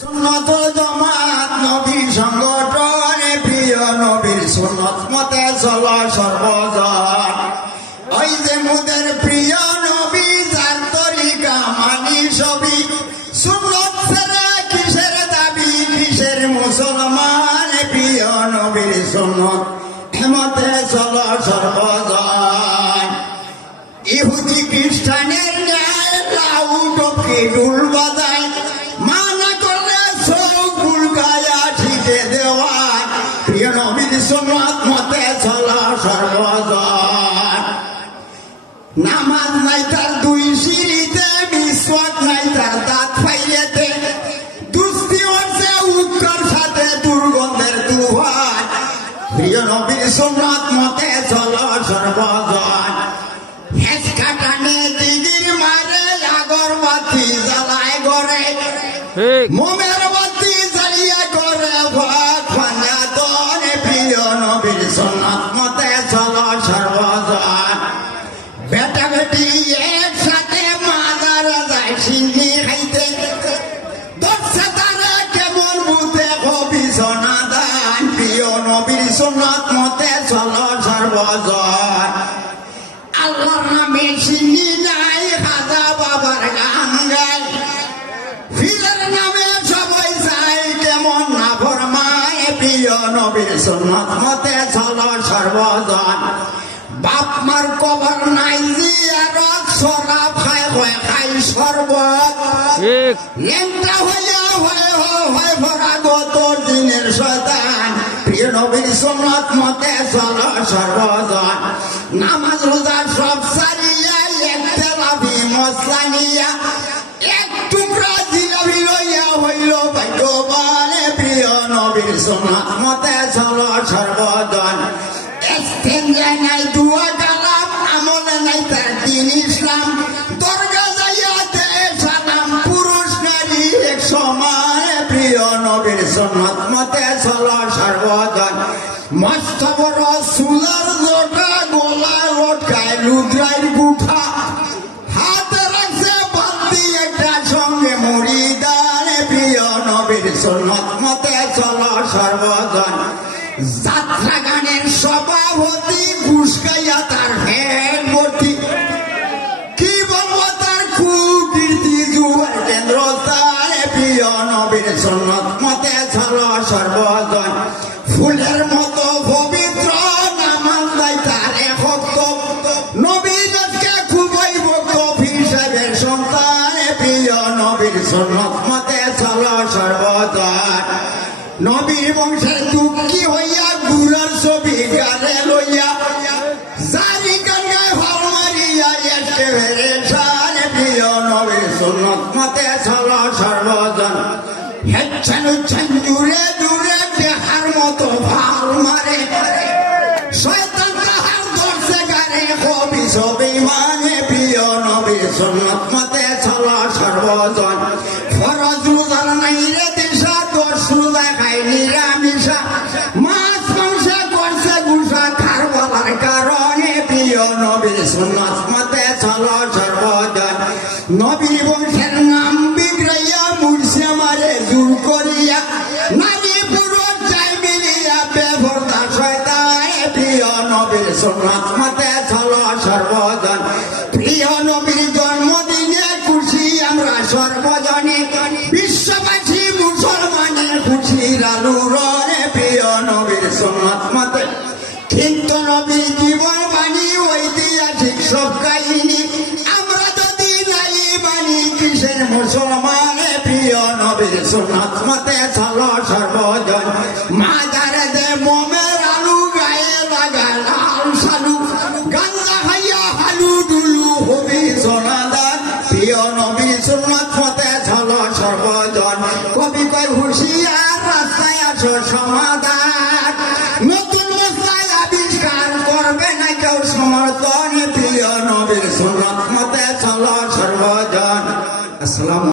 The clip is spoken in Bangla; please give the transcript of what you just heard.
সুন্নত জামাত নবী সংগঠনে প্রিয় নবীর সুন্নত মতে চলা সর্বজন। ওই যে মুদের প্রিয় নবী যার তরিকা মানি সবই, সুন্নত ছেড়ে কিসের দাবি কিসের মুসলমান, প্রিয় নবীর সুন্নত মতে চলা সর্বজন। ইহুদি খ্রিস্টানের ন্যায় লাউ টপকে ডুল বাজায়, মানা করলে চৌকুল গায়া ঠিকে দেওয়া, প্রিয় নবীর সুন্নত মতে চলা সর্বজন। নামাজ নাই তার দুই সিঁড়িতে, মিসওয়াক নাই তার দাঁত ফাইলেতে, দুস্তি হচ্ছে উৎকর সাথে দুর্গন্ধের দুহার, প্রিয় নবীর সুন্নত মতে চলা সর্বজন। হেঁচ কাটানে দিদির মারে আগরবাতি জ্বালায় গড়ে, মোমের বাতি জ্বালিয়ে করে ভাত ফানা দনে, প্রিয় নবীর সুন্নত মতে চলা সর্বজন। বেটা বেটি একসাথে মাদারে যায় সিন্নি খাইতে, দশে তারা কেমন বুঝে কবি সোনা দান, প্রিয় নবীর সুন্নত মতে চলা সর্বজন। আল্লাহর নামে সিন্নি নাই, খাজা বাবার গান গায়, ফিরের নামে সবাই চাই কেমন না ফরমায়, প্রিয় নবীর সুন্নত মতে চলা সর্বজন। বাপ মার কবর নাই জিয়ারত, শরাব খায় খাই শরবত, লেংটা হইয়া হয় ভরা গত দিনের শয়তান, প্রিয় নবীর সুন্নত মতে চলা সর্বজন। নামাজ রোজা সব সারিয়া এক তেলাবি মশলা নিয়া, এক টুকরা জিলাপি লইয়া হইল ভাগ্যবান, প্রিয় নবীর সুন্নত মতে চলা সর্বজন। এস্তেঞ্জা নাই দুয়া কালাম, আমলে নাই তার দিন ইসলাম, দরগা যাইয়া দেয় সালাম, পুরুষ নারী এক সমান, প্রিয় নবীর সুন্নত মতে চলা সর্বজন। মস্ত বড় চুলার জোটা, গোলা লটকায় লুদ্রাইর গুঠা, হাতে রাখছে বান্দি একটা সঙ্গে মুড়ি দান, প্রিয় নবীর সুন্নত মতে চলা সর্বজন। যাত্রা গানের সভাপতি, ঘুষ খাইয়া তার হেড ভর্তি, কি বলবো তার কুকীর্তি জুয়ার কেন্দ্রস্থান, প্রিয় নবীর সুন্নত মতে চলা সর্বজন। ফুলের মতো পবিত্র, নামাজ নাই তার একত্ব, নবীকে খুবই ভক্ত হিসাবের সন্তান, প্রিয় নবীর সুন্নত মতে চলা সর্বজন। নবীর বংশের দুঃখী হইয়া গুলার ছবি গালে লইয়া, জারি গান গায় হল মারিয়া একেবারে সার, প্রিয় নবীর সুন্নত মতে চলা সর্বজন। হেচ্ছেন উচ্ছেন দূরে দূরে দেহার মতো ভাল মারে, শয়তান তাহার দর্শে গারে কবি ছবি মানে, প্রিয় নবীর সুন্নত মতে চলা সর্বজন। ফরজ রোজার নাই রে দিশা, দশ রোজা খায় নিরামিষা, মাছ মাংসে করছে গুসা, খার বলার কারণে, প্রিয় নবীর সুন্নত মতে চলা সর্বজন। নবীর বংশের নাম বিগড়াইয়া মুর্শে মারে জোর করিয়া, নারী পুরুষ যাই মিলিয়া বেভর্তা শয়তান, প্রিয় নবীর সুন্নত মতে চলা সর্বজন। প্রিয় নবীর জন্মদিনে খুশি আমরা সর্বজনে, বিশ্ববাসী মুসলমানের খুশির আলু রে, প্রিয় নবীর সুন্নত মতে। কিন্তু নবীর জীবন বাণী ঐতিহাসিক সব কাহিনী, আমরা যদি নাই মানি কিসের মুসলমান, প্রিয় নবীর সুন্নত মতে চলা সর্বজন। মাজার দে মোমের আলু, গায়ে লাগা লাল সালু, গাঞ্জা খাইয়া হালু ডুলু হবি সোনাদান, প্রিয় নবীর সুন্নত মতে চলা সর্বজন। কবি কয় হুঁশিয়ার রাস্তায় আসো সমাধান,